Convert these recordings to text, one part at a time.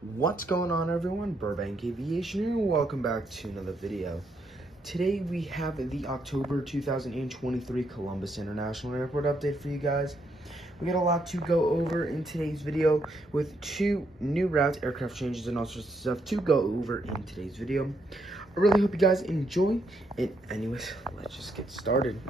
What's going on, everyone? Burbank Aviation here, and welcome back to another video. Today we have the October 2023 Columbus International Airport update for you guys. We got a lot to go over in today's video with two new routes, aircraft changes, and all sorts of stuff to go over in today's video. I really hope you guys enjoy it. Anyways, let's just get started.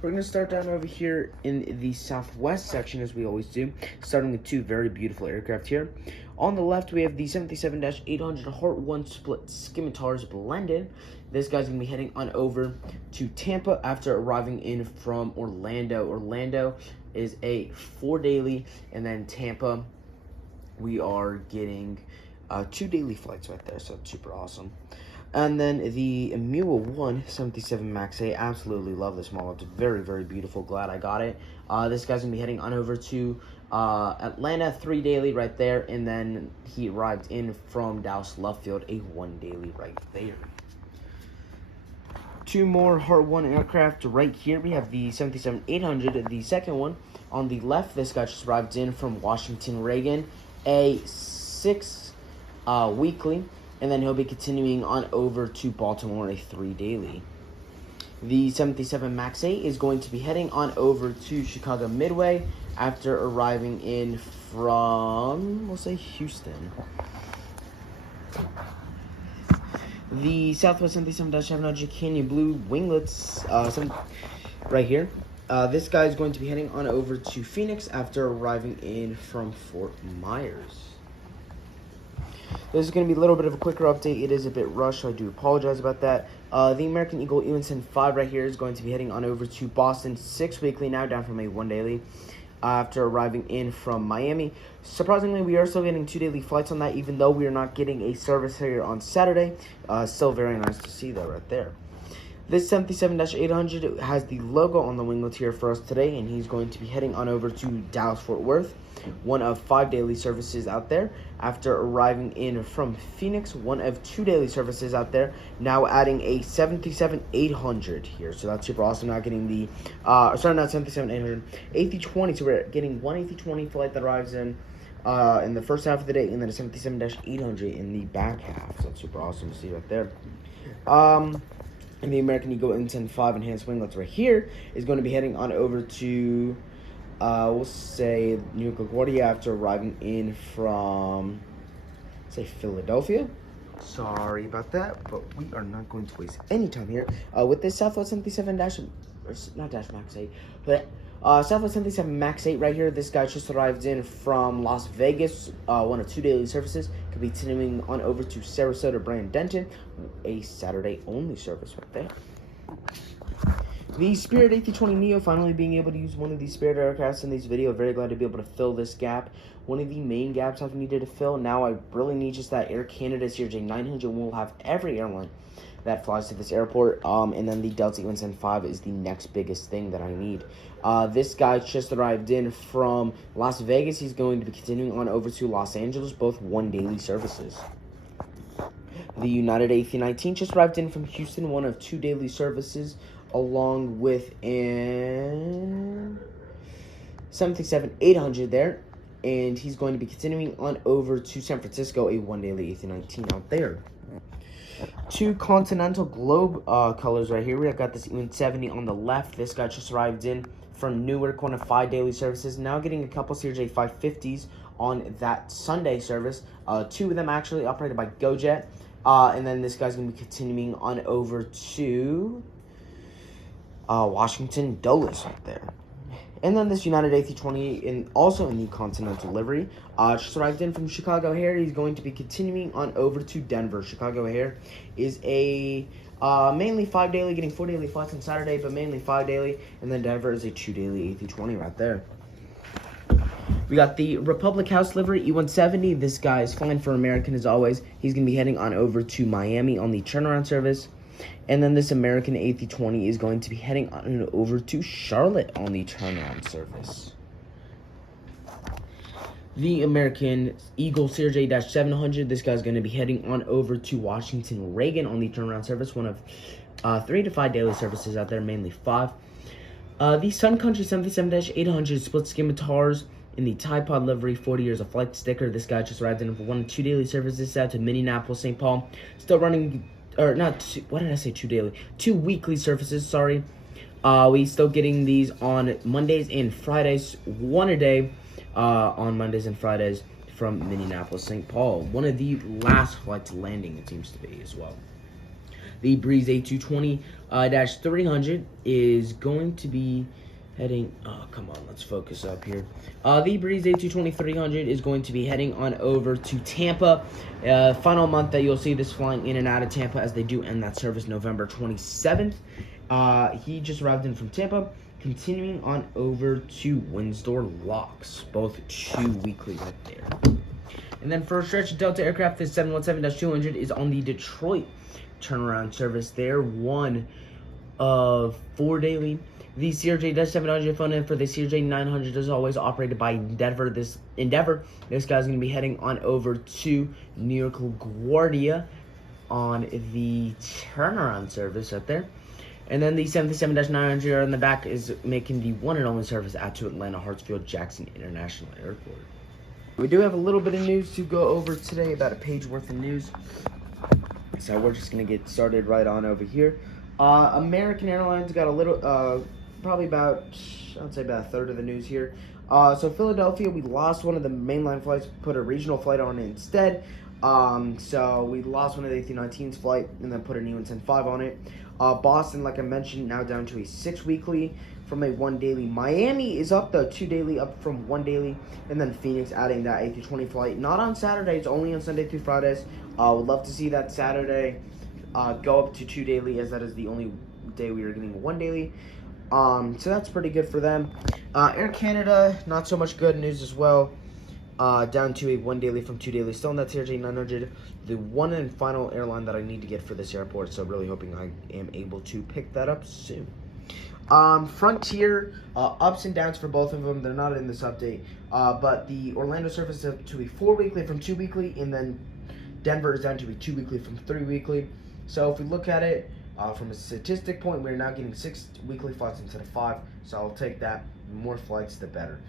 We're going to start down over here in the southwest section, as we always do, starting with two very beautiful aircraft here. On the left, we have the 737-800 Heart 1 split scimitars blended. This guy's going to be heading on over to Tampa after arriving in from Orlando. Orlando is a 4 daily, and then Tampa, we are getting 2 daily flights right there, so it's super awesome. And then the Mule 1 737 MAX 8, absolutely love this model. It's very, very beautiful. Glad I got it. This guy's going to be heading on over to Atlanta, 3 daily right there. And then he arrived in from Dallas Love Field, a 1 daily right there. Two more Heart 1 aircraft right here. We have the 737-800, the second one. On the left, this guy just arrived in from Washington Reagan, a 6 weekly. And then he'll be continuing on over to Baltimore, a 3 daily. The 737 MAX 8 is going to be heading on over to Chicago Midway after arriving in from, we'll say, Houston. The Southwest 737-700 Canyon Blue winglets, right here. This guy is going to be heading on over to Phoenix after arriving in from Fort Myers. This is going to be a little bit of a quicker update. It is a bit rushed, so I do apologize about that. The American Eagle Evenson 5 right here is going to be heading on over to Boston, 6 weekly now, down from a 1 daily, after arriving in from Miami. Surprisingly, we are still getting 2 daily flights on that, even though we are not getting a service here on Saturday. Still very nice to see that right there. This 737-800 has the logo on the winglet here for us today, and he's going to be heading on over to Dallas-Fort Worth, one of 5 daily services out there. After arriving in from Phoenix, one of 2 daily services out there, now adding a 737-800 here. So that's super awesome. Now getting the, not 737-800, A320. So we're getting one A320 flight that arrives in the first half of the day, and then a 737-800 in the back half. So that's super awesome to see right there. And the American Eagle Int'l 5 enhanced winglets right here is going to be heading on over to, we'll say, New York LaGuardia after arriving in from, say, Philadelphia. Sorry about that, but we are not going to waste any time here. With this Southwest 77 Max 8, but Southwest 77 Max 8 right here. This guy just arrived in from Las Vegas, one of 2 daily services. Could be continuing on over to Sarasota, Brand Denton, a Saturday-only service right there. The Spirit A320neo finally being able to use one of these Spirit aircrafts in this video. Very glad to be able to fill this gap. One of the main gaps I've needed to fill. Now I really need just that Air Canada CRJ900. We'll have every airline that flies to this airport. And then the Delta Evenson 5 is the next biggest thing that I need. This guy just arrived in from Las Vegas. He's going to be continuing on over to Los Angeles, both 1 daily services. The United A319 just arrived in from Houston, one of 2 daily services, along with an 737-800 there. And he's going to be continuing on over to San Francisco, a 1 daily A319 out there. 2 Continental Globe colors right here. We have got this UN70 on the left. This guy just arrived in from Newark, one of 5 daily services. Now getting a couple CRJ 550s on that Sunday service. 2 of them actually operated by GoJet. And then this guy's going to be continuing on over to Washington Dulles right there. And then this United A320, also in the Continental livery, just arrived in from Chicago O'Hare. He's going to be continuing on over to Denver. Chicago O'Hare is a mainly 5 daily, getting 4 daily flights on Saturday, but mainly 5 daily. And then Denver is a 2 daily A320 right there. We got the Republic House livery E170. This guy is flying for American as always. He's going to be heading on over to Miami on the turnaround service. And then this American A320 is going to be heading on over to Charlotte on the turnaround service. The American Eagle CRJ-700, this guy's going to be heading on over to Washington Reagan on the turnaround service, one of 3 to 5 daily services out there, mainly 5. The Sun Country 77-800 split scimitars in the Tide Pod livery, 40 years of flight sticker. This guy just arrived in for 1 and 2 daily services out to Minneapolis, St. Paul. Still running, or not, what did I say, 2 daily? 2 weekly services, sorry. We still getting these on Mondays and Fridays, 1 a day on Mondays and Fridays from Minneapolis, St. Paul. One of the last flights landing, it seems to be, as well. The Breeze A220-300 is going to be heading, oh, come on, let's focus up here. The Breeze A220-300 is going to be heading on over to Tampa. Final month that you'll see this flying in and out of Tampa, as they do end that service November 27th. He just arrived in from Tampa, continuing on over to Windsor Locks, both 2 weekly right there. And then for a stretch, Delta aircraft, this 717-200 is on the Detroit turnaround service there, 1 of 4 daily. The CRJ-700 phone in for the CRJ-900 is always operated by Endeavor. This guy's going to be heading on over to New York LaGuardia on the turnaround service right there. And then the 737-900 in the back is making the one and only service out to Atlanta Hartsfield Jackson International Airport. We do have a little bit of news to go over today, about a page worth of news. So we're just going to get started right on over here. American Airlines got a little, probably about, I'd say about a third of the news here. So Philadelphia, we lost one of the mainline flights, put a regional flight on it instead. So we lost one of the A319's flight and then put a new 105 on it. Boston, like I mentioned, now down to a 6 weekly from a 1 daily. Miami is up, though, 2 daily, up from 1 daily. And then Phoenix adding that A320 flight. Not on Saturdays, only on Sunday through Fridays. Would love to see that Saturday go up to 2 daily, as that is the only day we are getting 1 daily. So that's pretty good for them. Air Canada, not so much good news as well. Down to a 1 daily from 2 daily. Still in that CRJ-900, the one and final airline that I need to get for this airport. So really hoping I am able to pick that up soon. Frontier, ups and downs for both of them. They're not in this update. But the Orlando service is up to a 4 weekly from 2 weekly, and then Denver is down to a 2 weekly from 3 weekly. So if we look at it from a statistic point, we're now getting 6 weekly flights instead of 5. So I'll take that. The more flights, the better.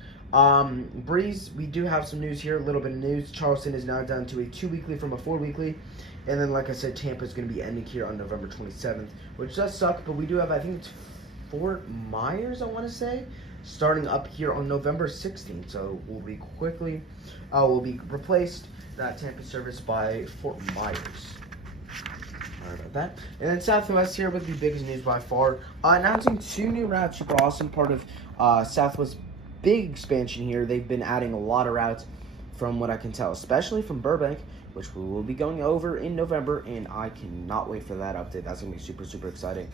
Breeze, we do have some news here, a little bit of news. Charleston is now down to a 2 weekly from a 4 weekly. And then, like I said, Tampa is going to be ending here on November 27th, which does suck, but we do have, I think it's Fort Myers, I want to say, starting up here on November 16th. So we'll be replaced, that Tampa service, by Fort Myers. Sorry about that. And then Southwest here with the biggest news by far, announcing 2 new routes. Super awesome, part of Southwest big expansion here. They've been adding a lot of routes from what I can tell, especially from Burbank, which we will be going over in November, and I cannot wait for that update. That's going to be super, super exciting.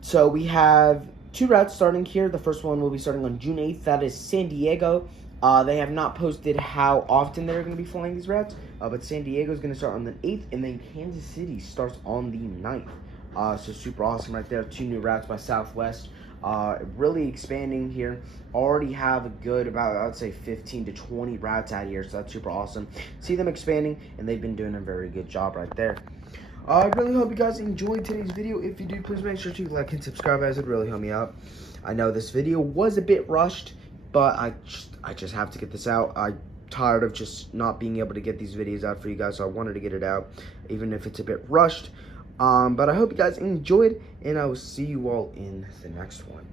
So we have 2 routes starting here. The first one will be starting on June 8th. That is San Diego. They have not posted how often they're going to be flying these routes, but San Diego is going to start on the 8th, and then Kansas City starts on the 9th. So super awesome right there. 2 new routes by Southwest. Really expanding here. Already have a good, about, I would say, 15 to 20 routes out here, so that's super awesome. See them expanding, and they've been doing a very good job right there. I really hope you guys enjoyed today's video. If you do, please make sure to like and subscribe, guys. It would really help me out. I know this video was a bit rushed, but I just have to get this out. I'm tired of just not being able to get these videos out for you guys, so I wanted to get it out, even if it's a bit rushed. But I hope you guys enjoyed, and I will see you all in the next one.